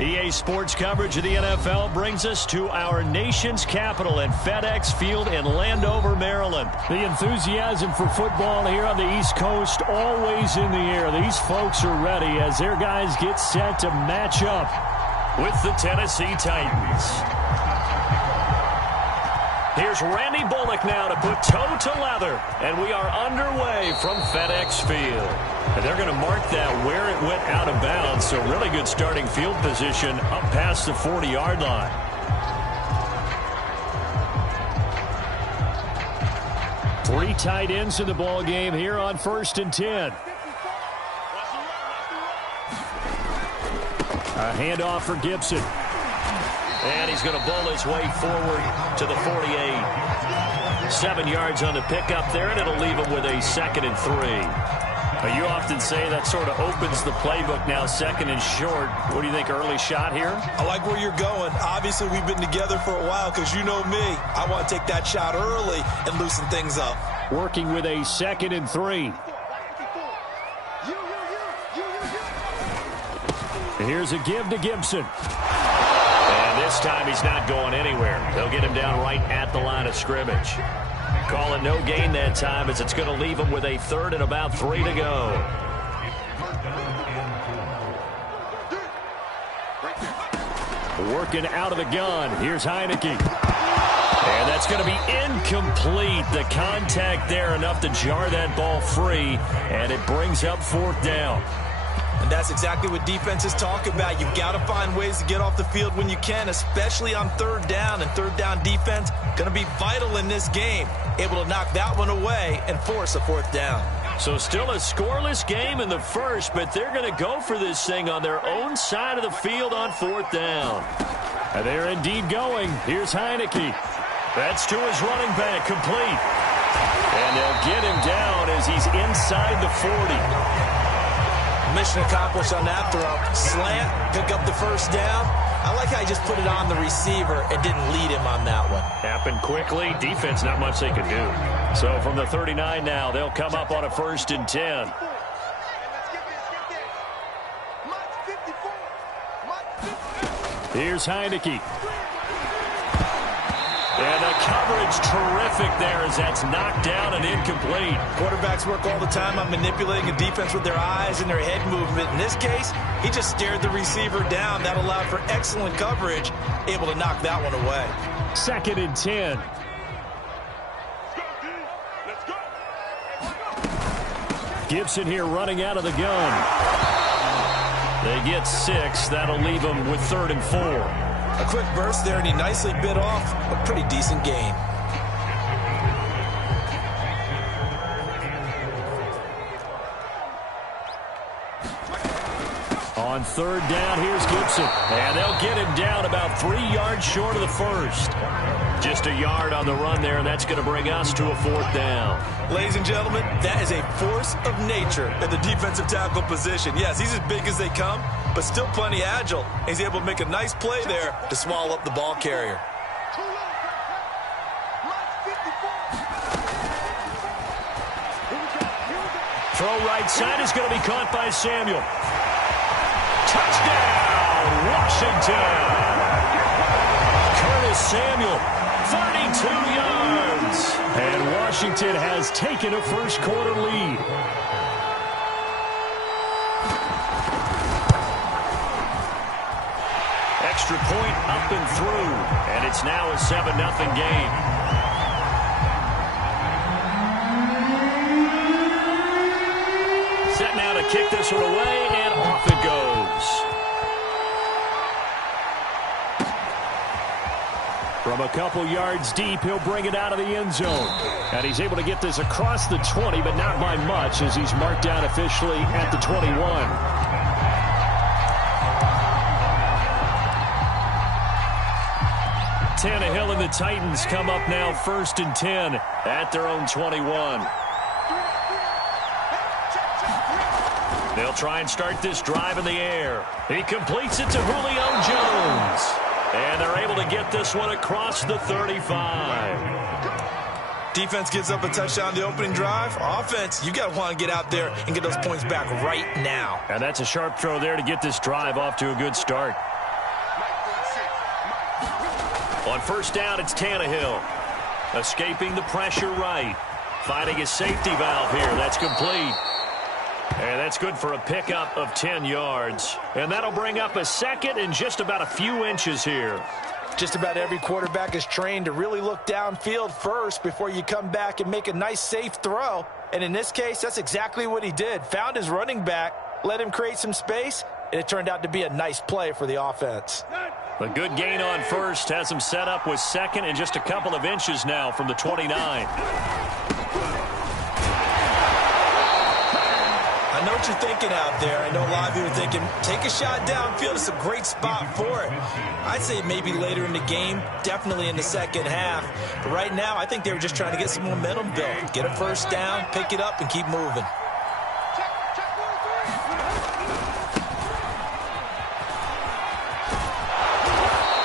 EA Sports coverage of the NFL brings us to our nation's capital at FedEx Field in Landover, Maryland. The enthusiasm for football here on the East Coast always in the air. These folks are ready as their guys get set to match up with the Tennessee Titans. Here's Randy Bullock now to put toe to leather, and we are underway from FedEx Field. And they're going to mark that where it went out of bounds, so really good starting field position up past the 40-yard line. Three tight ends in the ball game here on 1st and 10. A handoff for Gibson. And he's going to bowl his way forward to the 48. 7 yards on the pickup there, and it'll leave him with a 2nd and 3. You often say that sort of opens the playbook now, 2nd and short. What do you think, early shot here? I like where you're going. Obviously, we've been together for a while because you know me. I want to take that shot early and loosen things up. Working with a 2nd and 3. Here's a give to Gibson. And this time he's not going anywhere. They'll get him down right at the line of scrimmage. Call it no gain that time as it's going to leave him with a 3rd and about 3 to go. Working out of the gun. Here's Heineke. And that's going to be incomplete. The contact there enough to jar that ball free, and it brings up 4th down. And that's exactly what defenses talk about. You've got to find ways to get off the field when you can, especially on 3rd down. And 3rd down defense going to be vital in this game. Able to knock that one away and force a 4th down. So still a scoreless game in the first, but they're going to go for this thing on their own side of the field on 4th down. And they're indeed going. Here's Heineke. That's to his running back, complete. And they'll get him down as he's inside the 40. Mission accomplished on that throw. Slant, pick up the 1st down. I like how he just put it on the receiver and didn't lead him on that one. Happened quickly. Defense, not much they could do. So from the 39 now, they'll come up on a 1st and 10. Here's Heineke. And the coverage terrific there as that's knocked down and incomplete. Quarterbacks work all the time on manipulating a defense with their eyes and their head movement. In this case, he just stared the receiver down. That allowed for excellent coverage, able to knock that one away. 2nd and 10. Gibson here running out of the gun. They get 6. That'll leave them with 3rd and 4. A quick burst there, and he nicely bit off a pretty decent gain. On 3rd down, here's Gibson. And they'll get him down about 3 yards short of the 1st. Just a yard on the run there, and that's going to bring us to a 4th down. Ladies and gentlemen, that is a force of nature in the defensive tackle position. Yes, he's as big as they come, but still plenty agile. He's able to make a nice play there to swallow up the ball carrier. Throw right side is going to be caught by Samuel. Touchdown, Washington. Curtis Samuel, 32 yards. And Washington has taken a 1st quarter lead. Extra point up and through, and it's now a 7-0 game. Set now to kick this one away, and off it goes. From a couple yards deep, he'll bring it out of the end zone. And he's able to get this across the 20, but not by much as he's marked down officially at the 21. Tannehill and the Titans come up now 1st and 10 at their own 21. They'll try and start this drive in the air. He completes it to Julio Jones. And they're able to get this one across the 35. Defense gives up a touchdown the opening drive. Offense, you got to want to get out there and get those points back right now. And that's a sharp throw there to get this drive off to a good start. On first down, it's Tannehill. Escaping the pressure right. Finding his safety valve here. That's complete. And that's good for a pickup of 10 yards. And that'll bring up a second and just about a few inches here. Just about every quarterback is trained to really look downfield first before you come back and make a nice, safe throw. And in this case, that's exactly what he did. Found his running back, let him create some space, and it turned out to be a nice play for the offense. A good gain on first has him set up with second and just a couple of inches now from the 29. I know what you're thinking out there. I know a lot of you are thinking, take a shot downfield. It's a great spot for it. I'd say maybe later in the game, definitely in the second half. But right now, I think they were just trying to get some momentum built. Get a first down, pick it up, and keep moving.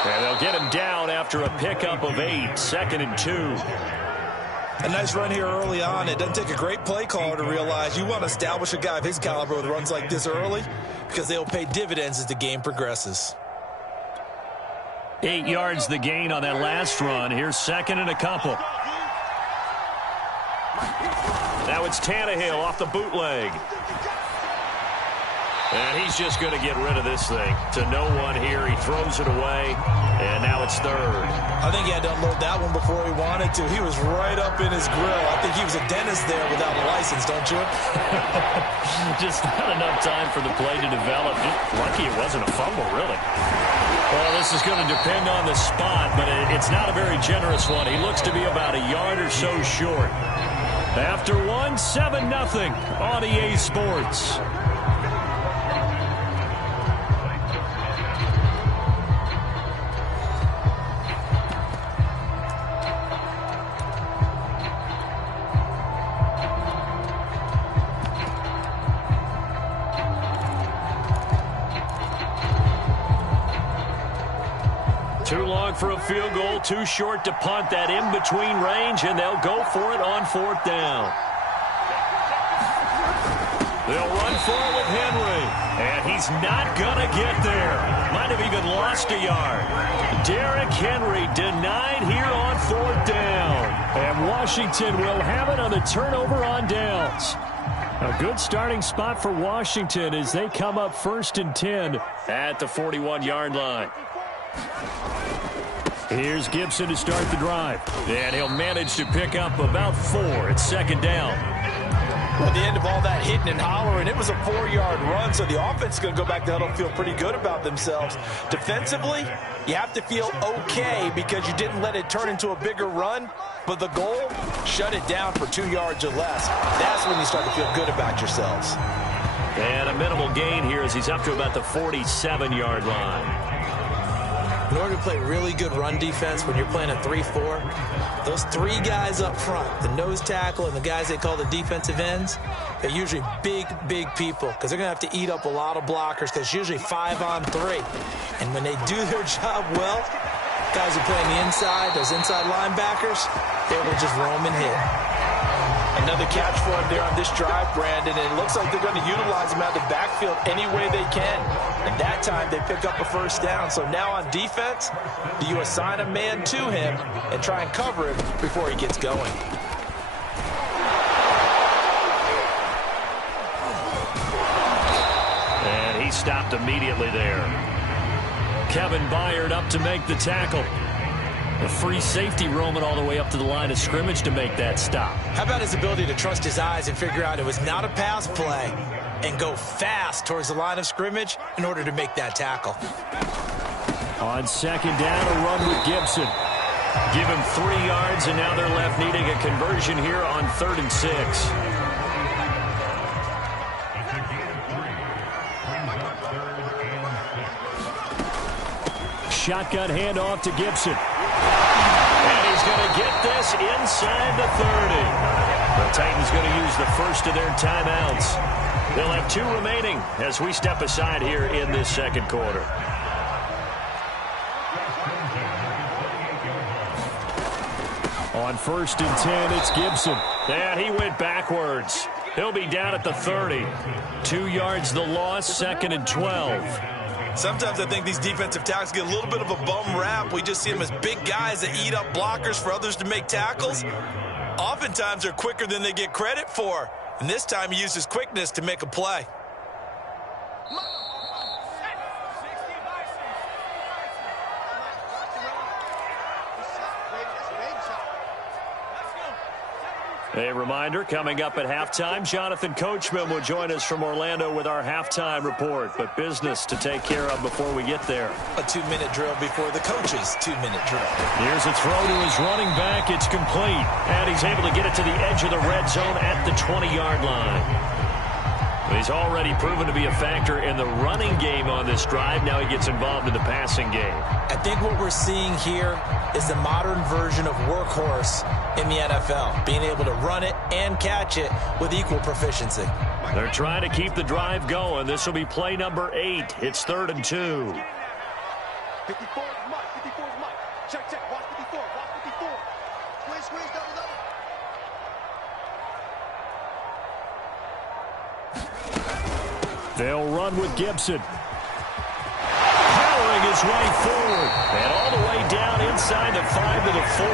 And they'll get him down after a pickup of 8, 2nd and 2. A nice run here early on. It doesn't take a great play caller to realize you want to establish a guy of his caliber with runs like this early because they'll pay dividends as the game progresses. 8 yards the gain on that last run. Here's second and a couple. Now it's Tannehill off the bootleg. And he's just going to get rid of this thing to no one here. He throws it away, and now it's third. I think he had to unload that one before he wanted to. He was right up in his grill. I think he was a dentist there without a license, don't you? Just not enough time for the play to develop. Lucky it wasn't a fumble, really. Well, this is going to depend on the spot, but it's not a very generous one. He looks to be about a yard or so short. After one, 7-0 on EA Sports. Too long for a field goal, too short to punt. That in-between range, and they'll go for it on fourth down. They'll run for it with Henry, and he's not going to get there. Might have even lost a yard. Derrick Henry denied here on fourth down. And Washington will have it on the turnover on downs. A good starting spot for Washington as they come up 1st and 10 at the 41-yard line. Here's Gibson to start the drive. And he'll manage to pick up about 4 at second down. Well, at the end of all that hitting and hollering, it was a 4-yard run, so the offense is going to go back to huddle and feel pretty good about themselves. Defensively, you have to feel okay because you didn't let it turn into a bigger run, but the goal, shut it down for 2 yards or less. That's when you start to feel good about yourselves. And a minimal gain here as he's up to about the 47-yard line. In order to play really good run defense when you're playing a 3-4, those 3 guys up front, the nose tackle and the guys they call the defensive ends, they're usually big, big people because they're going to have to eat up a lot of blockers because it's usually 5-on-3. And when they do their job well, guys who play on the inside, those inside linebackers, they will just roam and hit. Another catch for him there on this drive, Brandon, and it looks like they're going to utilize him out of the backfield any way they can. And that time, they pick up a first down. So now on defense, do you assign a man to him and try and cover him before he gets going? And he stopped immediately there. Kevin Byard up to make the tackle. A free safety roaming all the way up to the line of scrimmage to make that stop. How about his ability to trust his eyes and figure out it was not a pass play and go fast towards the line of scrimmage in order to make that tackle? On second down, a run with Gibson. Give him 3 yards, and now they're left needing a conversion here on 3rd and 6. Shotgun handoff to Gibson. And he's going to get this inside the 30. The Titans going to use the first of their timeouts. They'll have 2 remaining as we step aside here in this second quarter. On 1st and 10, it's Gibson. And he went backwards. He'll be down at the 30. 2 yards the loss, 2nd and 12. Sometimes I think these defensive tackles get a little bit of a bum rap. We just see them as big guys that eat up blockers for others to make tackles. Oftentimes they're quicker than they get credit for. And this time he uses quickness to make a play. A reminder, coming up at halftime, Jonathan Coachman will join us from Orlando with our halftime report. But business to take care of before we get there. A 2-minute drill before the coach's 2-minute drill. Here's a throw to his running back. It's complete. And he's able to get it to the edge of the red zone at the 20-yard line. He's already proven to be a factor in the running game on this drive. Now he gets involved in the passing game. I think what we're seeing here is the modern version of workhorse in the NFL, being able to run it and catch it with equal proficiency. They're trying to keep the drive going. This will be play number 8. It's 3rd and 2. 54 is Mike. 54 is Mike. Check. Watch 54. Watch 54. Squeeze, double. They'll run with Gibson. Powering his way forward. And all the way down inside the 5 to the 4.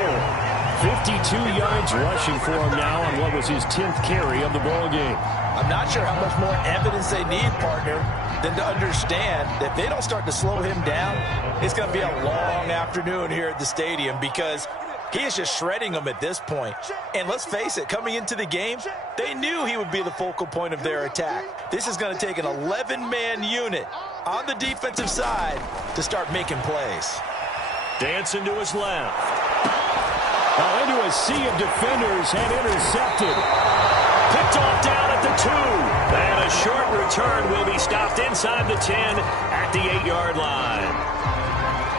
52 yards rushing for him now on what was his 10th carry of the ball game. I'm not sure how much more evidence they need, partner, than to understand that if they don't start to slow him down, it's going to be a long afternoon here at the stadium because he is just shredding them at this point. And let's face it, coming into the game, they knew he would be the focal point of their attack. This is going to take an 11-man unit on the defensive side to start making plays. Dancing to his left. Now into a sea of defenders and intercepted. Picked off down at the 2. And a short return will be stopped inside the 10 at the 8-yard line.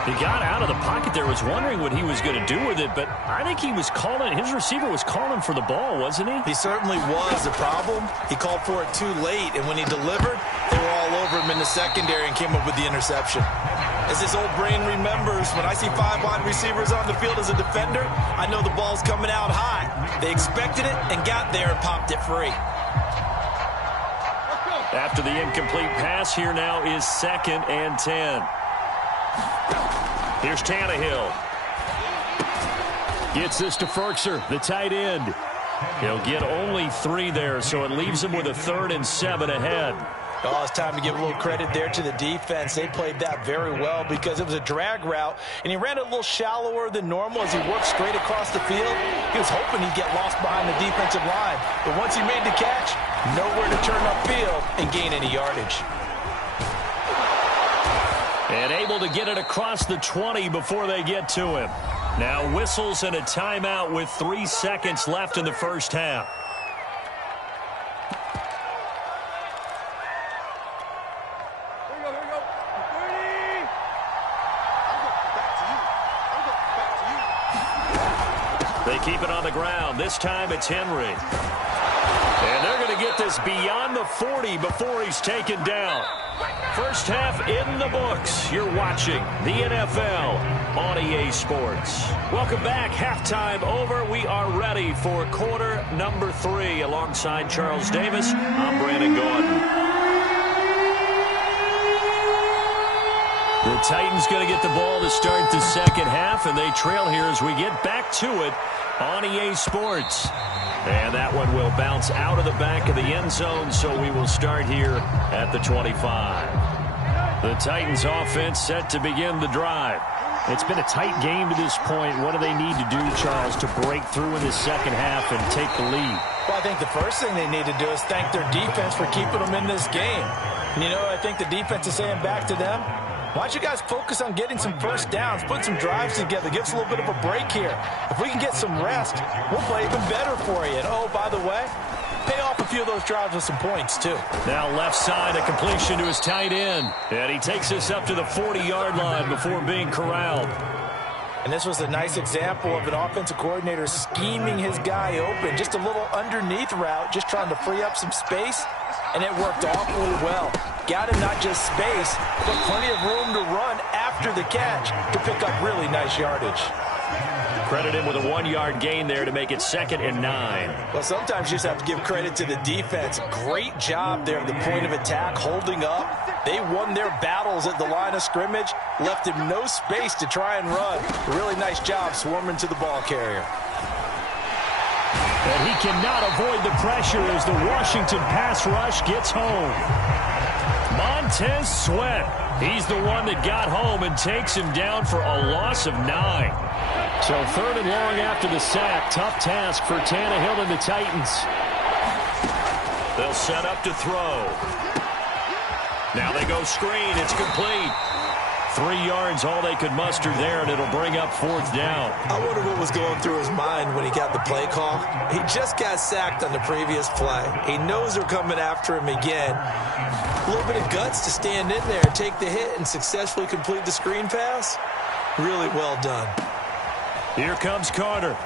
He got out of the pocket there, was wondering what he was going to do with it, but I think he was calling, his receiver was calling for the ball, wasn't he? He certainly was. The problem, he called for it too late, and when he delivered, they were all over him in the secondary and came up with the interception. As his old brain remembers, when I see 5 wide receivers on the field as a defender, I know the ball's coming out high. They expected it and got there and popped it free. After the incomplete pass, here now is 2nd and 10. Here's Tannehill. Gets this to Ferkser, the tight end. He'll get only 3 there, so it leaves him with a 3rd and 7 ahead. Oh, it's time to give a little credit there to the defense. They played that very well because it was a drag route, and he ran it a little shallower than normal as he worked straight across the field. He was hoping he'd get lost behind the defensive line, but once he made the catch, nowhere to turn upfield and gain any yardage. And able to get it across the 20 before they get to him. Now whistles and a timeout with 3 seconds left in the first half. Here we go. 30. They keep it on the ground. This time it's Henry. And they're going to get this beyond the 40 before he's taken down. First half in the books. You're watching the NFL on EA Sports. Welcome back. Halftime over. We are ready for quarter number 3. Alongside Charles Davis, I'm Brandon Gordon. The Titans going to get the ball to start the second half, and they trail here as we get back to it on EA Sports. And that one will bounce out of the back of the end zone, so we will start here at the 25. The Titans offense set to begin the drive. It's been a tight game to this point. What do they need to do, Charles, to break through in the second half and take the lead? Well, I think the first thing they need to do is thank their defense for keeping them in this game. You know, I think the defense is saying back to them, why don't you guys focus on getting some first downs, put some drives together, give us a little bit of a break here. If we can get some rest, we'll play even better for you. And, oh, by the way, pay off a few of those drives with some points, too. Now left side, a completion to his tight end. And he takes us up to the 40-yard line before being corralled. And this was a nice example of an offensive coordinator scheming his guy open. Just a little underneath route, just trying to free up some space. And it worked awfully well. Got him not just space, but plenty of room to run after the catch to pick up really nice yardage. Credit him with a 1-yard gain there to make it 2nd and 9. Well, sometimes you just have to give credit to the defense. Great job there at the point of attack, holding up. They won their battles at the line of scrimmage, left him no space to try and run. Really nice job swarming to the ball carrier. And he cannot avoid the pressure as the Washington pass rush gets home. Montez Sweat. He's the one that got home and takes him down for a loss of 9. So 3rd and long after the sack. Tough task for Tannehill and the Titans. They'll set up to throw. Now they go screen. It's complete. 3 yards, all they could muster there, and it'll bring up 4th down. I wonder what was going through his mind when he got the play call. He just got sacked on the previous play. He knows they're coming after him again. A little bit of guts to stand in there, take the hit, and successfully complete the screen pass. Really well done. Here comes Carter.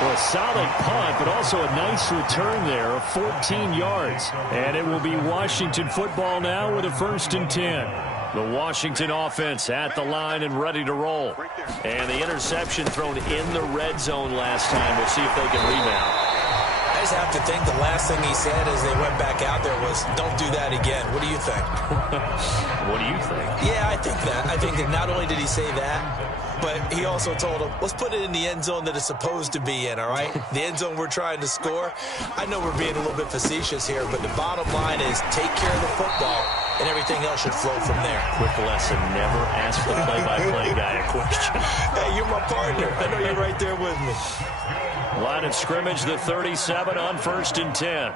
Well, a solid punt, but also a nice return there of 14 yards. And it will be Washington football now with a 1st and 10. The Washington offense at the line and ready to roll. And the interception thrown in the red zone last time. We'll see if they can rebound. I just have to think the last thing he said as they went back out there was, don't do that again. What do you think? What do you think? Yeah, I think that. I think that not only did he say that, but he also told him, let's put it in the end zone that it's supposed to be in, all right? The end zone we're trying to score. I know we're being a little bit facetious here, but the bottom line is take care of the football, and everything else should flow from there. Quick lesson, never ask the play-by-play guy a question. Hey, you're my partner. I know you're right there with me. Line of scrimmage, the 37 on 1st and 10.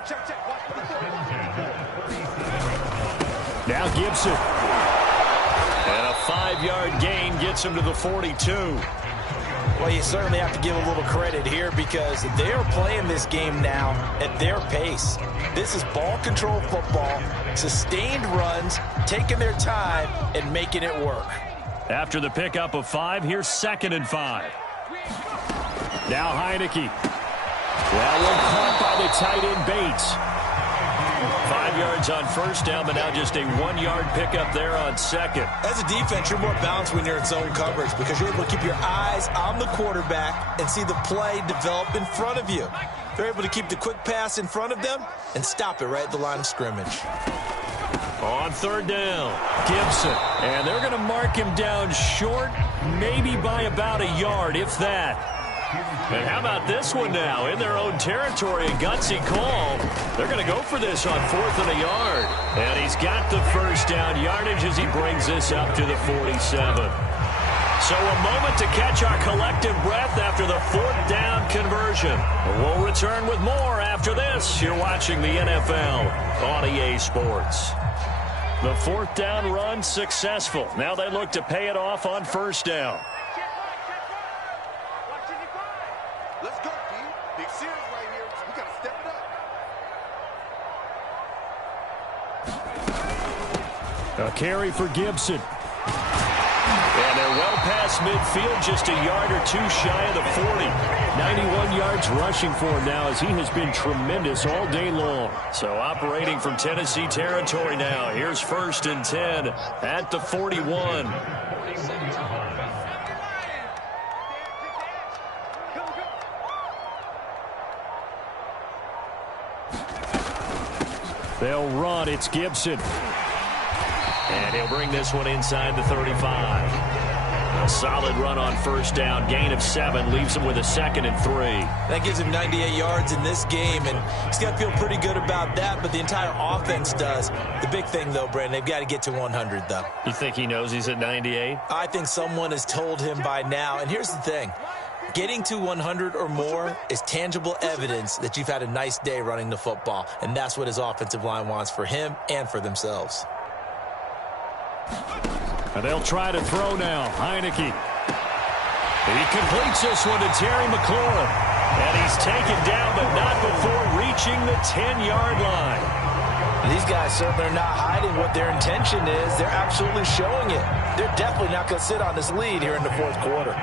Now Gibson. And a 5-yard gain gets him to the 42. Well, you certainly have to give a little credit here because they are playing this game now at their pace. This is ball control football, sustained runs, taking their time, and making it work. After the pickup of 5, here's 2nd and 5. Now Heineke. Well, one caught by the tight end Bates. 5 yards on 1st down, but now just a 1-yard pickup there on 2nd. As a defense, you're more balanced when you're in zone coverage because you're able to keep your eyes on the quarterback and see the play develop in front of you. They're able to keep the quick pass in front of them and stop it right at the line of scrimmage. On 3rd down, Gibson. And they're going to mark him down short, maybe by about a yard, if that. and how about this one now? In their own territory, a gutsy call. They're going to go for this on 4th and a yard. And he's got the 1st down yardage as he brings this up to the 47. So a moment to catch our collective breath after the 4th down conversion. We'll return with more after this. You're watching the NFL on EA Sports. The 4th down run successful. Now they look to pay it off on 1st down. Let's go, D. Big series right here. We got to step it up. A carry for Gibson. And they're well past midfield, just a yard or two shy of the 40. 91 yards rushing for him now as he has been tremendous all day long. So operating from Tennessee territory now. Here's 1st and 10 at the 41. They'll run. It's Gibson. And he'll bring this one inside the 35. A solid run on 1st down. Gain of 7 leaves him with a 2nd and 3. That gives him 98 yards in this game, and he's got to feel pretty good about that, but the entire offense does. The big thing, though, Brandon, they've got to get to 100, though. You think he knows he's at 98? I think someone has told him by now, and here's the thing. Getting to 100 or more is tangible evidence that you've had a nice day running the football, and that's what his offensive line wants for him and for themselves. And they'll try to throw now. Heineke. He completes this one to Terry McLaurin. And he's taken down, but not before reaching the 10-yard line. These guys certainly are not hiding what their intention is. They're absolutely showing it. They're definitely not going to sit on this lead here in the 4th quarter.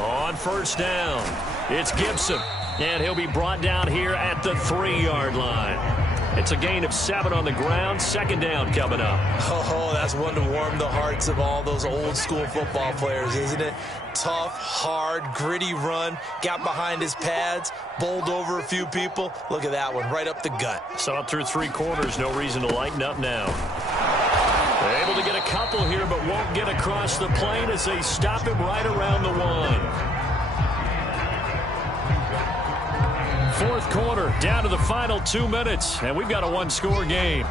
On 1st down, it's Gibson. And he'll be brought down here at the 3-yard line. It's a gain of 7 on the ground. Second down coming up. Oh, that's one to warm the hearts of all those old-school football players, isn't it? Tough, hard, gritty run. Got behind his pads, bowled over a few people. Look at that one, right up the gut. Saw it through 3 quarters. No reason to lighten up now. They're able to get a couple here, but won't get across the plane as they stop him right around the 1. Fourth quarter, down to the final 2 minutes, and we've got a 1-score game.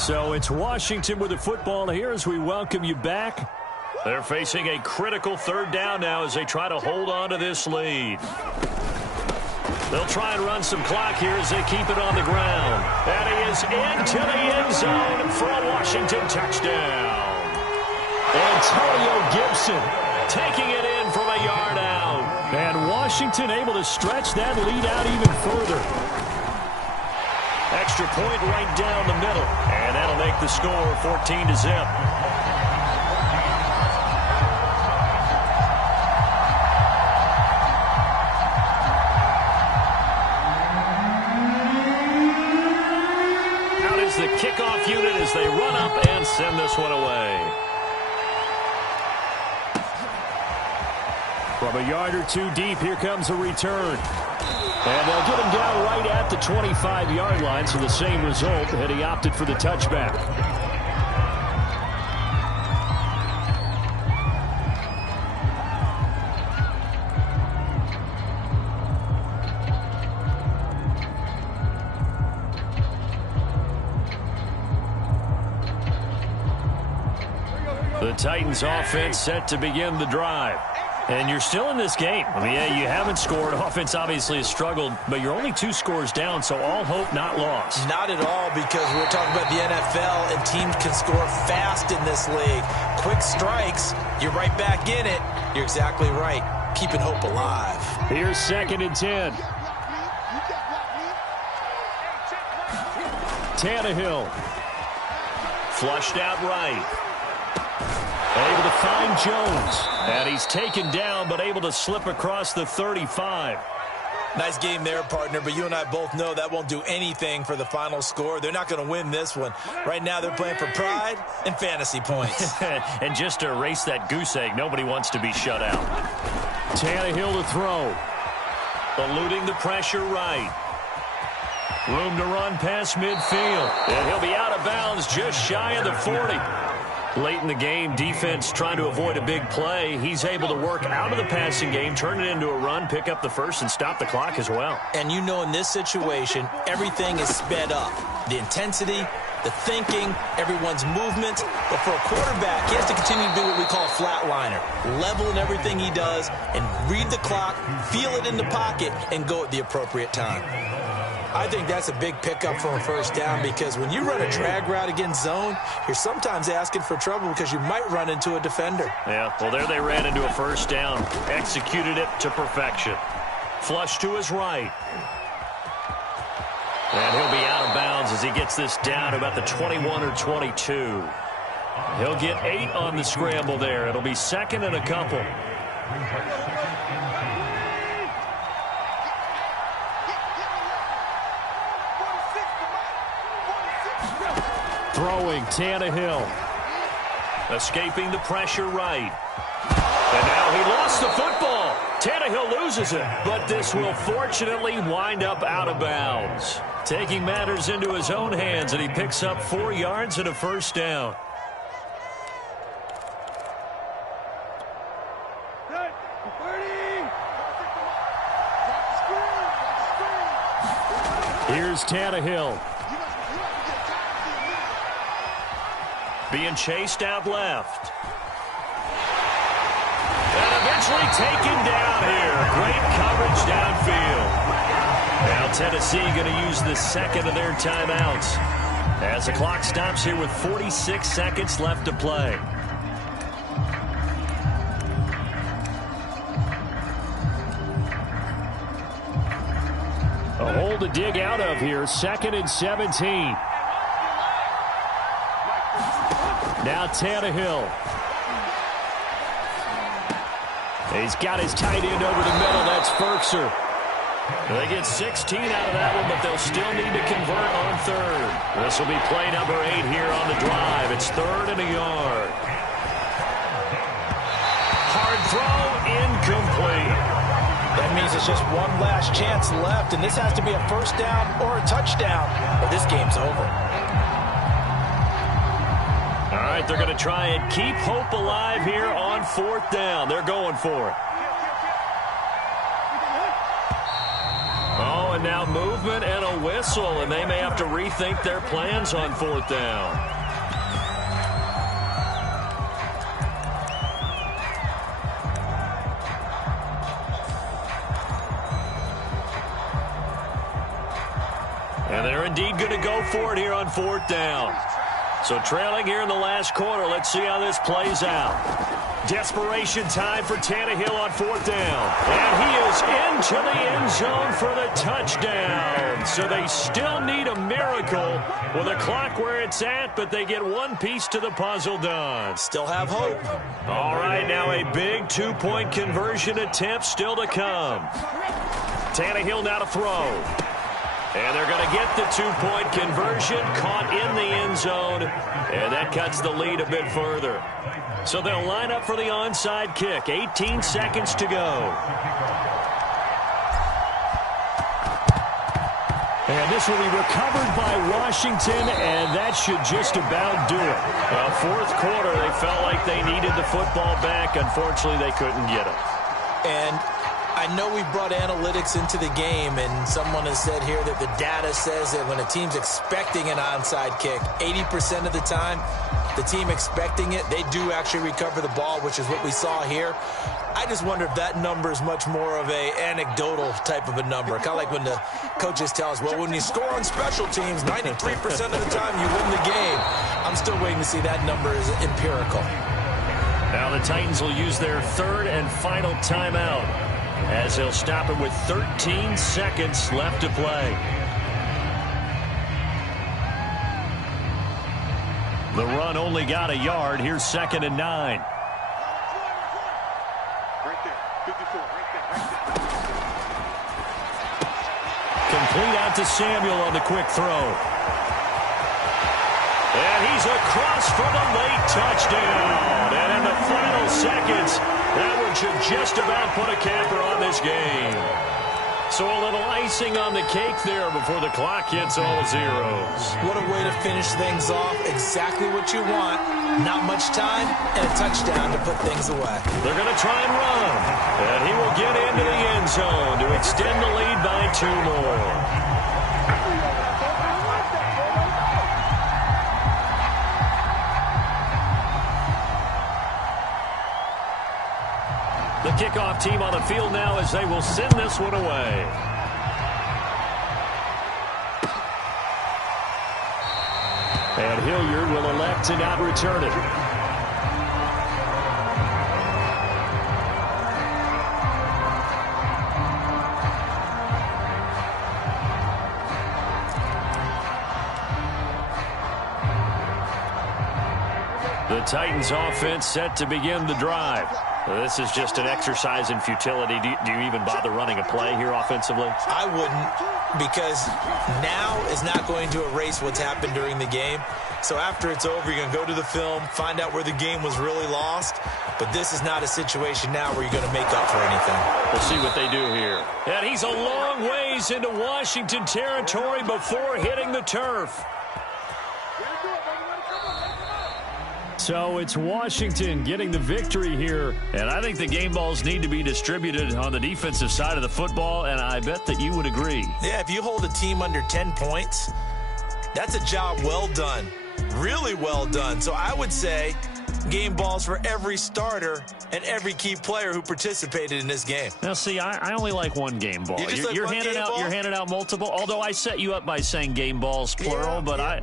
So it's Washington with the football here as we welcome you back. They're facing a critical 3rd down now as they try to hold on to this lead. They'll try and run some clock here as they keep it on the ground. And he is into the end zone for a Washington touchdown. Antonio Gibson taking it in from a yard out. And Washington able to stretch that lead out even further. Extra point right down the middle. And that'll make the score 14-0. Out is the kickoff unit as they run up and send this one away. From a yard or 2 deep, here comes a return. And they'll get him down right at the 25-yard line, so the same result, and he opted for the touchback. The Titans offense set to begin the drive. And you're still in this game. I mean, yeah, you haven't scored. Offense obviously has struggled, but you're only 2 scores down, so all hope not lost. Not at all, because we're talking about the NFL, and teams can score fast in this league. Quick strikes, you're right back in it. You're exactly right. Keeping hope alive. Here's 2nd and 10. Tannehill. Flushed out right. Able to find Jones. And he's taken down, but able to slip across the 35. Nice game there, partner, but you and I both know that won't do anything for the final score. They're not going to win this one. Right now they're playing for pride and fantasy points. And just to erase that goose egg, nobody wants to be shut out. Tannehill to throw. Eluding the pressure right. Room to run past midfield. And he'll be out of bounds just shy of the 40. Late in the game, defense trying to avoid a big play. He's able to work out of the passing game, turn it into a run, pick up the first, and stop the clock as well. And you know in this situation, everything is sped up. The intensity, the thinking, everyone's movement. But for a quarterback, he has to continue to do what we call a flatliner. Level in everything he does and read the clock, feel it in the pocket, and go at the appropriate time. I think that's a big pickup from a first down, because when you run a drag route against zone, you're sometimes asking for trouble because you might run into a defender. Yeah, well, there they ran into a first down. Executed it to perfection. Flush to his right. And he'll be out of bounds as he gets this down to about the 21 or 22. He'll get 8 on the scramble there. It'll be 2nd and a couple. Throwing, Tannehill. Escaping the pressure right. And now he lost the football. Tannehill loses it, but this will fortunately wind up out of bounds. Taking matters into his own hands, and he picks up 4 yards and a first down. Here's Tannehill. Being chased out left. And eventually taken down here. Great coverage downfield. Now Tennessee going to use the 2nd of their timeouts as the clock stops here with 46 seconds left to play. A hole to dig out of here. 2nd and 17. Now Tannehill. He's got his tight end over the middle. That's Ferkser. They get 16 out of that one, but they'll still need to convert on third. This will be play number 8 here on the drive. It's 3rd and a yard. Hard throw, incomplete. That means it's just one last chance left, and this has to be a first down or a touchdown, or this game's over. All right, they're going to try and keep hope alive here on 4th down. They're going for it. Oh, and now movement and a whistle, and they may have to rethink their plans on 4th down. And they're indeed going to go for it here on 4th down. So trailing here in the last quarter. Let's see how this plays out. Desperation time for Tannehill on 4th down. And he is into the end zone for the touchdown. So they still need a miracle with the clock where it's at, but they get one piece to the puzzle done. Still have hope. All right, now a big 2-point conversion attempt still to come. Tannehill now to throw. And they're going to get the 2-point conversion, caught in the end zone, and that cuts the lead a bit further. So they'll line up for the onside kick. 18 seconds to go. And this will be recovered by Washington, and that should just about do it. Well, 4th quarter, they felt like they needed the football back. Unfortunately, they couldn't get it. And I know we brought analytics into the game, and someone has said here that the data says that when a team's expecting an onside kick, 80% of the time, the team expecting it, they do actually recover the ball, which is what we saw here. I just wonder if that number is much more of a anecdotal type of a number. Kind of like when the coaches tell us, well, when you score on special teams, 93% of the time you win the game. I'm still waiting to see that number is empirical. Now the Titans will use their 3rd and final timeout, as they'll stop it with 13 seconds left to play. The run only got a yard. Here's 2nd and 9. Right there. 54. Right there. Complete out to Samuel on the quick throw. And he's across for the late touchdown. And in the final seconds, that one should just about put a capper on this game. So a little icing on the cake there before the clock hits all zeros. What a way to finish things off. Exactly what you want. Not much time and a touchdown to put things away. They're going to try and run. And he will get into the end zone to extend the lead by 2 more. The kickoff team on the field now as they will send this one away. And Hilliard will elect to not return it. The Titans offense set to begin the drive. This is just an exercise in futility. Do you even bother running a play here offensively? I wouldn't, because now is not going to erase what's happened during the game. So after it's over, you're going to go to the film, find out where the game was really lost. But this is not a situation now where you're going to make up for anything. We'll see what they do here. And he's a long ways into Washington territory before hitting the turf. So it's Washington getting the victory here. And I think the game balls need to be distributed on the defensive side of the football, and I bet that you would agree. Yeah, if you hold a team under 10 points, that's a job well done. Really well done. So I would say game balls for every starter and every key player who participated in this game. Now, see, I only like one game ball. You're handing out multiple. Although I set you up by saying game balls plural, but I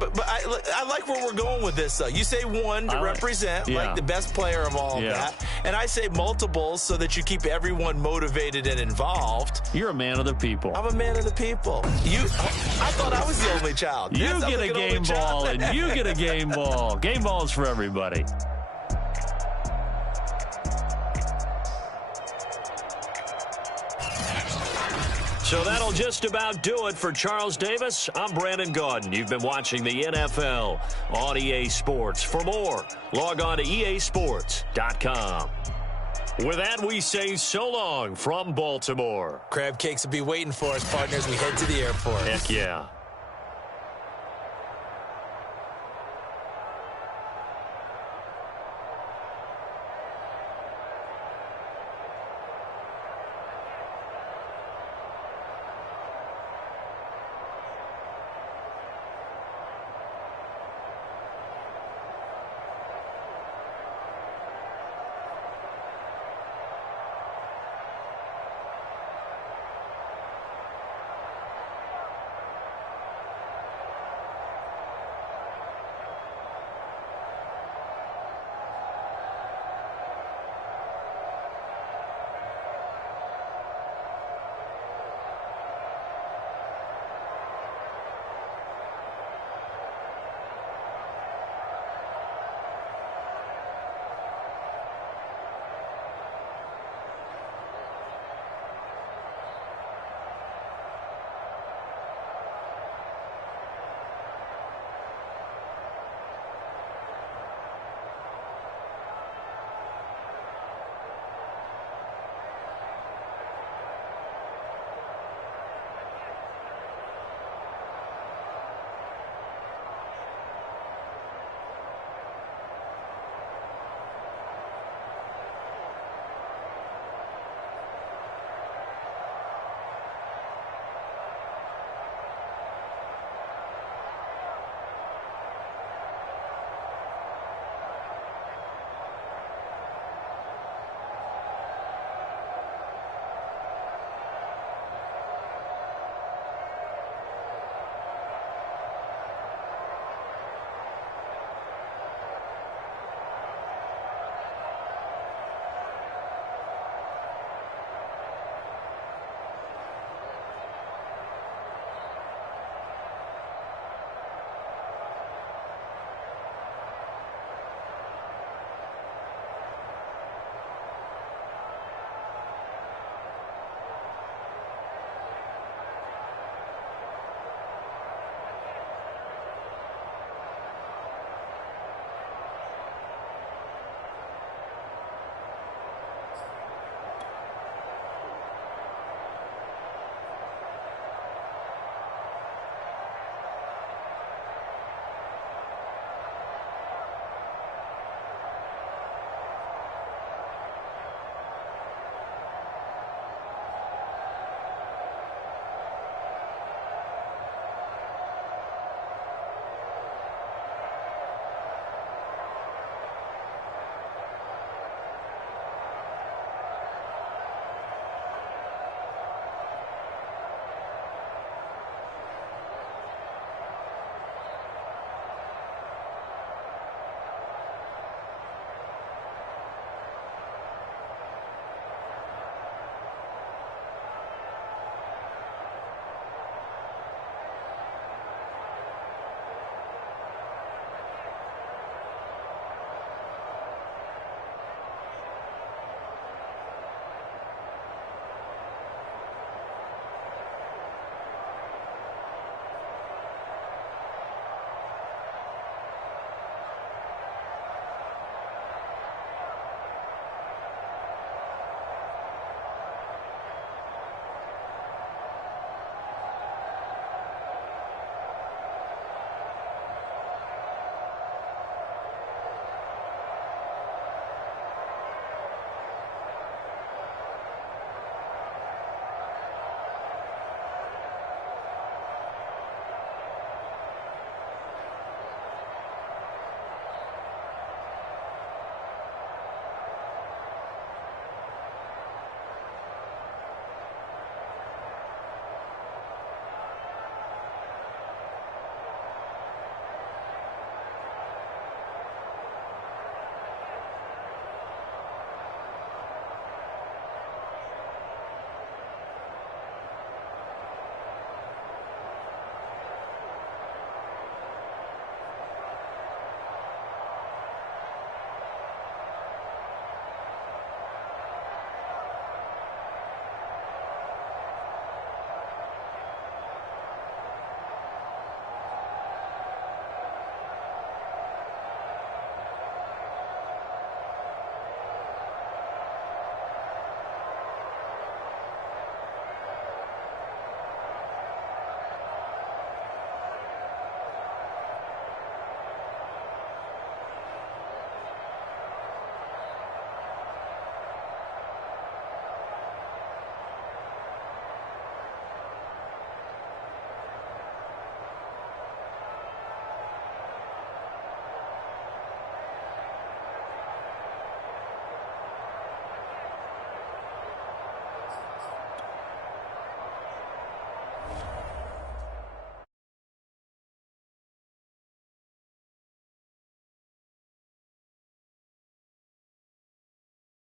like where we're going with this. Though you say one to represent like the best player of all of that, and I say multiples so that you keep everyone motivated and involved. You're a man of the people. I'm a man of the people. I thought I was the only child. You get a game ball, and you get a game ball. Game balls for everybody. So that'll just about do it for Charles Davis. I'm Brandon Gaudin. You've been watching the NFL on EA Sports. For more, log on to easports.com. With that, we say so long from Baltimore. Crab cakes will be waiting for us, partners. We head to the airport. Heck yeah.